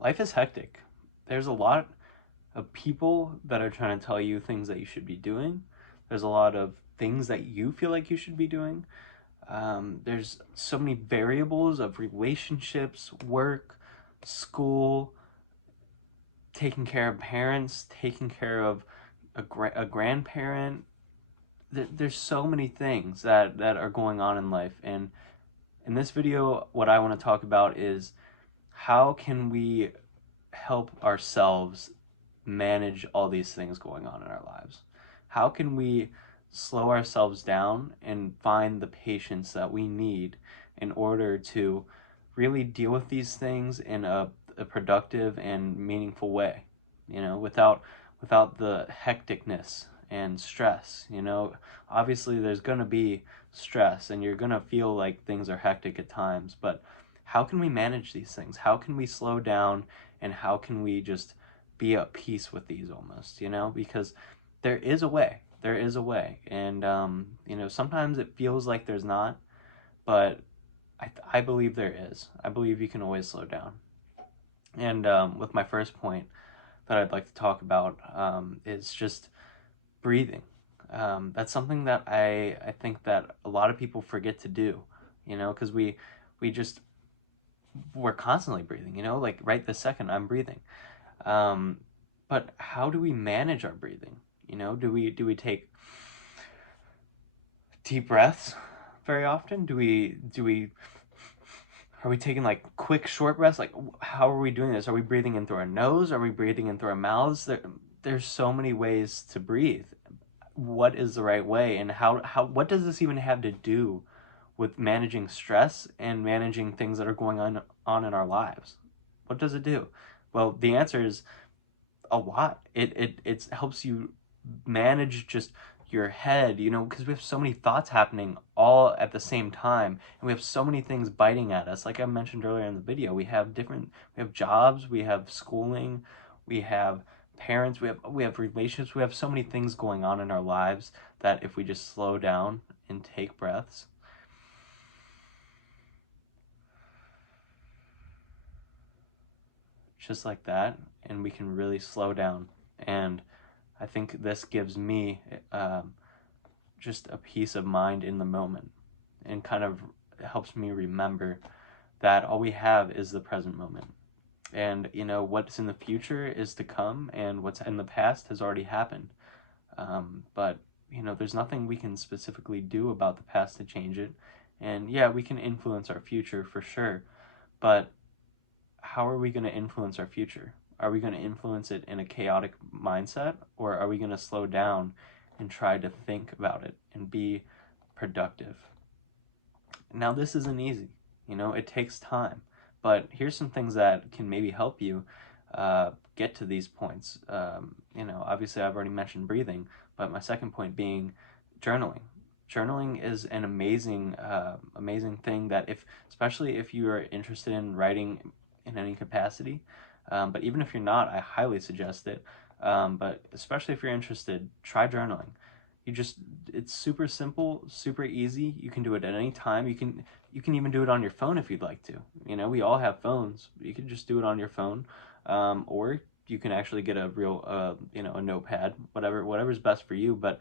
life is hectic. There's a lot of people that are trying to tell you things that you should be doing. There's a lot of things that you feel like you should be doing. There's so many variables of relationships, work, school, taking care of parents, taking care of a grandparent. There's so many things that are going on in life. And in this video, what I want to talk about is how can we help ourselves manage all these things going on in our lives? How can we slow ourselves down and find the patience that we need in order to really deal with these things in a productive and meaningful way, without the hecticness and stress. Obviously there's going to be stress and you're going to feel like things are hectic at times, but how can we manage these things? How can we slow down, and how can we just be at peace with these almost, because there is a way. There is a way. And, sometimes it feels like there's not, but I believe there is. I believe you can always slow down. And with my first point that I'd like to talk about is just breathing. That's something that I think that a lot of people forget to do, because we just, we're constantly breathing, like right this second I'm breathing. Um, but how do we manage our breathing? Do we take deep breaths very often? Do we are we taking like quick short breaths? Like how are we doing this? Are we breathing in through our nose? Are we breathing in through our mouths? There's so many ways to breathe. What is the right way, and how what does this even have to do with managing stress and managing things that are going on in our lives? What does it do? Well, the answer is a lot. It helps you manage just your head, because we have so many thoughts happening all at the same time, and we have so many things biting at us. Like I mentioned earlier in the video, we have jobs, we have schooling, we have parents, we have relationships, we have so many things going on in our lives that if we just slow down and take breaths, just like that, and we can really slow down. And I think this gives me just a peace of mind in the moment, and kind of helps me remember that all we have is the present moment. And what's in the future is to come, and what's in the past has already happened. But there's nothing we can specifically do about the past to change it. And yeah, we can influence our future for sure, but how are we going to influence our future? Are we going to influence it in a chaotic mindset, or are we going to slow down and try to think about it and be productive? Now, this isn't easy. It takes time. But here's some things that can maybe help you get to these points. Obviously, I've already mentioned breathing, but my second point being journaling. Journaling is an amazing thing that especially if you are interested in writing in any capacity, but even if you're not, I highly suggest it. But especially if you're interested, try journaling. You just It's super simple, super easy. You can do it at any time. You can even do it on your phone if you'd like to. We all have phones. You can just do it on your phone, or you can actually get a real a notepad, whatever's best for you. But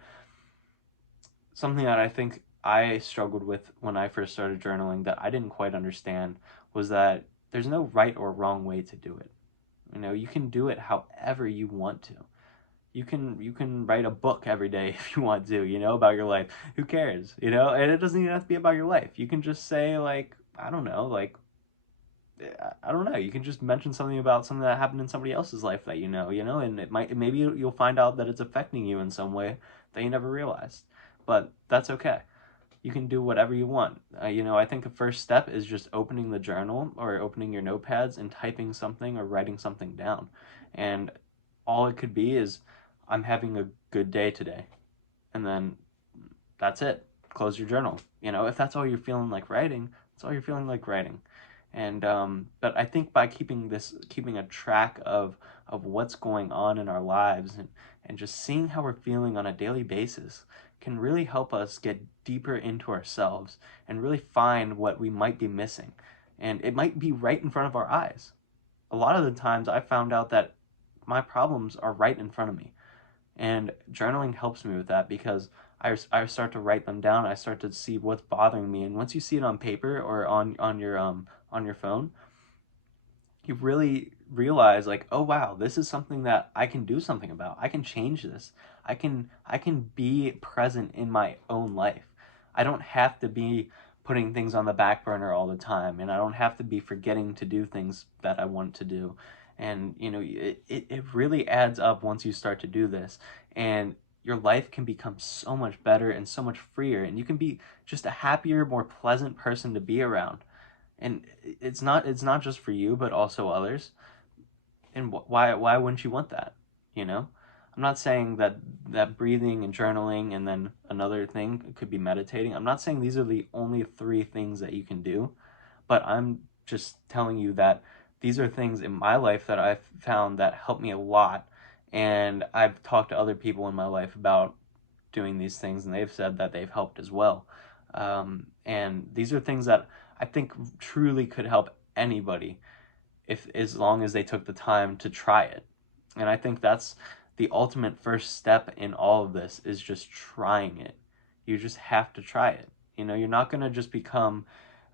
something that I think I struggled with when I first started journaling that I didn't quite understand was that there's no right or wrong way to do it. You can do it however you want to. You can write a book every day if you want to, about your life. Who cares? And it doesn't even have to be about your life. You can just say, like, I don't know, like, I don't know. You can just mention something about something that happened in somebody else's life that and maybe you'll find out that it's affecting you in some way that you never realized. But that's okay. You can do whatever you want. I think the first step is just opening the journal or opening your notepads and typing something or writing something down. And all it could be is, I'm having a good day today. And then that's it. Close your journal. If that's all you're feeling like writing, that's all you're feeling like writing. And but I think by keeping a track of what's going on in our lives, and just seeing how we're feeling on a daily basis can really help us get deeper into ourselves and really find what we might be missing. And it might be right in front of our eyes. a lot of the times I found out that my problems are right in front of me. And journaling helps me with that because I start to write them down. I start to see what's bothering me. And once you see it on paper or on your phone, you really realize like, oh wow, this is something that I can do something about. I can change this. I can be present in my own life. I don't have to be putting things on the back burner all the time, and I don't have to be forgetting to do things that I want to do. And it really adds up once you start to do this, and your life can become so much better and so much freer, and you can be just a happier, more pleasant person to be around. And it's not just for you but also others. And why wouldn't you want that, you know? I'm not saying that breathing and journaling and then another thing could be meditating. I'm not saying these are the only three things that you can do, but I'm just telling you that these are things in my life that I've found that help me a lot. And I've talked to other people in my life about doing these things, and they've said that they've helped as well. And these are things that I think truly could help anybody, if as long as they took the time to try it. And I think that's the ultimate first step in all of this, is just trying it. You just have to try it. You're not going to just become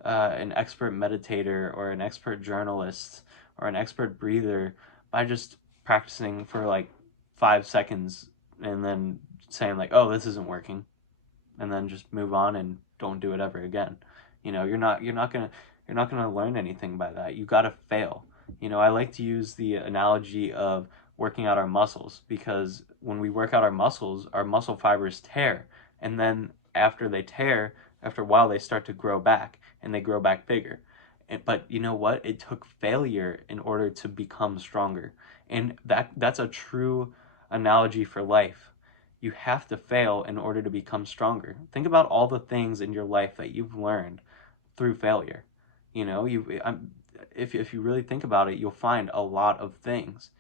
an expert meditator or an expert journalist or an expert breather by just practicing for like 5 seconds and then saying like, oh, this isn't working, and then just move on and don't do it ever again. You're not gonna learn anything by that. You gotta fail. I like to use the analogy of working out our muscles, because when we work out our muscle fibers tear, and then after they tear, after a while they start to grow back, and they grow back bigger. But you know what? It took failure in order to become stronger. And that's a true analogy for life. You have to fail in order to become stronger. Think about all the things in your life that you've learned through failure. If you really think about it, you'll find a lot of things.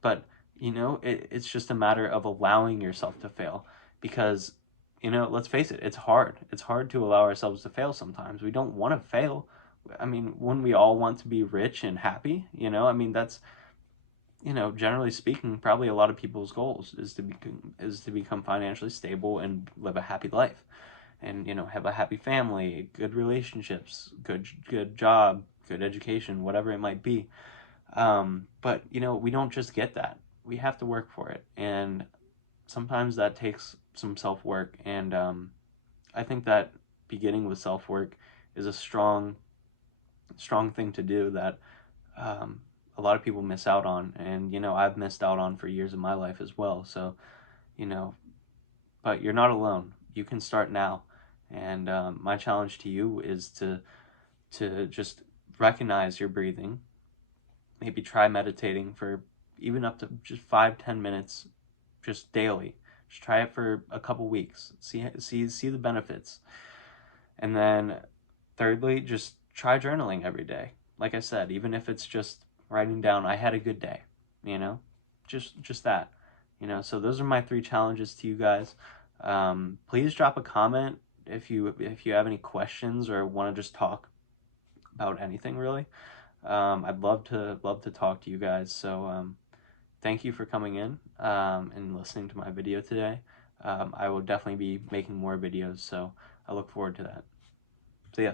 But it's just a matter of allowing yourself to fail, because let's face it, it's hard. It's hard to allow ourselves to fail sometimes. We don't want to fail. I mean, when we all want to be rich and happy, I mean, that's generally speaking, probably a lot of people's goals is to become financially stable and live a happy life, and have a happy family, good relationships, good job, good education, whatever it might be. But we don't just get that. We have to work for it, and sometimes that takes some self work. And I think that beginning with self work is a strong thing to do that um, a lot of people miss out on, and I've missed out on for years of my life as well. So you know, but you're not alone. You can start now, and my challenge to you is to just recognize your breathing. Maybe try meditating for even up to just 5-10 minutes, just daily. Just try it for a couple weeks. See the benefits, and then thirdly, just try journaling every day. Like I said, even if it's just writing down, I had a good day, you know, just that, So those are my three challenges to you guys. Please drop a comment if you have any questions or want to just talk about anything really. I'd love to talk to you guys. So thank you for coming in and listening to my video today. I will definitely be making more videos, so I look forward to that. See ya.